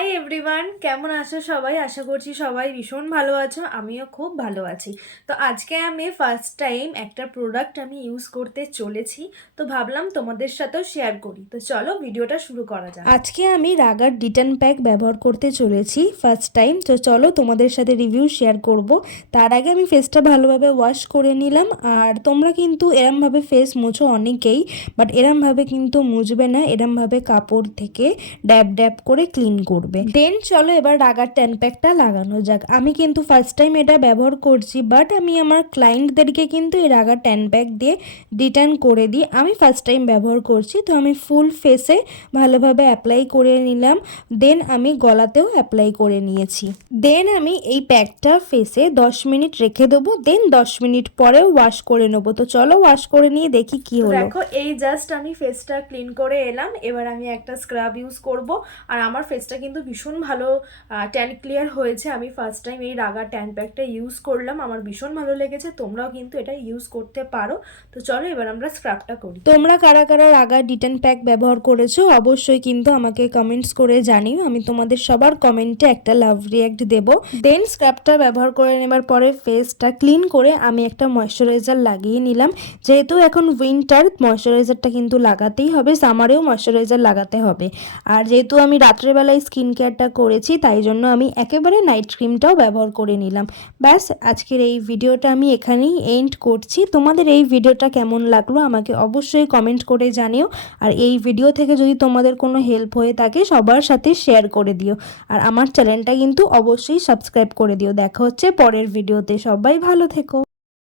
Hi everyone, কেমন আছো সবাই? আশা করছি সবাই ভীষণ ভালো আছো। আমিও খুব ভালো আছি। তো আজকে আমি ফার্স্ট টাইম একটা প্রোডাক্ট আমি ইউজ করতে চলেছি, তো ভাবলাম তোমাদের সাথেও শেয়ার করি। তো চলো ভিডিওটা শুরু করা যাক। আজকে আমি রাগার ডিটার্ন প্যাক ব্যবহার করতে চলেছি ফার্স্ট টাইম। তো চলো তোমাদের সাথে রিভিউ শেয়ার করব। তার আগে আমি ফেসটা ভালোভাবে ওয়াশ করে নিলাম। আর তোমরা কিন্তু এরমভাবে ফেস মুছো অনেকেই, বাট এরমভাবে কিন্তু মুছবে না। এরমভাবে কাপড় থেকে ড্যাব ড্যাব করে ক্লিন করবে। দেন চলো এবার রাগার ট্যান প্যাকটা লাগানো যাক। আমি কিন্তু ফার্স্ট টাইম এটা ব্যবহার করছি, বাট আমি আমার ক্লায়েন্টদেরকে কিন্তু এই রাগার ট্যান প্যাক দিয়ে রিটার্ন করে দিই। আমি ফার্স্ট টাইম ব্যবহার করছি, তো আমি ফুল ফেসে ভালোভাবে অ্যাপ্লাই করে নিলাম। দেন আমি গলাতেও অ্যাপ্লাই করে নিয়েছি। দেন আমি এই প্যাকটা ফেসে 10 মিনিট রেখে দেবো। দেন 10 মিনিট পরে ওয়াশ করে নেবো। তো চলো ওয়াশ করে নিয়ে দেখি কি হলো। দেখো এই জাস্ট আমি ফেসটা ক্লিন করে এলাম। এবার আমি একটা স্ক্রাব ইউজ করব। আর আমার ফেসটা কিন্তু ভীষণ ভালো ট্যান ক্লিয়ার হয়েছে। আমি ফার্স্ট টাইম এই রাগা ট্যান প্যাকটা ইউজ করলাম, আমার ভীষণ ভালো লেগেছে। তোমরাও কিন্তু এটা ইউজ করতে পারো। তো চলো এবার আমরা স্ক্রাবটা করি। তোমরা কারা কারা রাগা ডিটার্ন প্যাক ব্যবহার করেছো অবশ্যই কিন্তু আমাকে কমেন্টস করে জানিও। আমি তোমাদের সবার কমেন্টে একটা লাভ রিয়াক্ট দেব। দেন স্ক্রাবটা ব্যবহার করে নেবার পরে ফেসটা ক্লিন করে আমি একটা ময়শ্চারাইজার লাগিয়ে নিলাম। যেহেতু এখন উইন্টার, ময়শ্চারাইজারটা কিন্তু লাগাতেই হবে। সামারেও ময়শ্চারাইজার লাগাতে হবে। আর যেহেতু আমি রাত্রেবেলায় স্কিন কেয়ারটা করেছি, তাই জন্য আমি একেবারে নাইট ক্রিমটাও ব্যবহার করে নিলাম। ব্যাস, আজকের এই ভিডিওটা আমি এখানেই এন্ড করছি। তোমাদের এই ভিডিওটা কেমন লাগলো আমাকে অবশ্যই কমেন্ট করে জানিও। আর এই ভিডিও থেকে যদি তোমাদের কোনো হেল্প হয়ে থাকে সবার সাথে শেয়ার করে দিও। আর আমার চ্যানেলটা কিন্তু অবশ্যই সাবস্ক্রাইব করে দিও। দেখা হচ্ছে পরের ভিডিওতে। সবাই ভালো থেকো।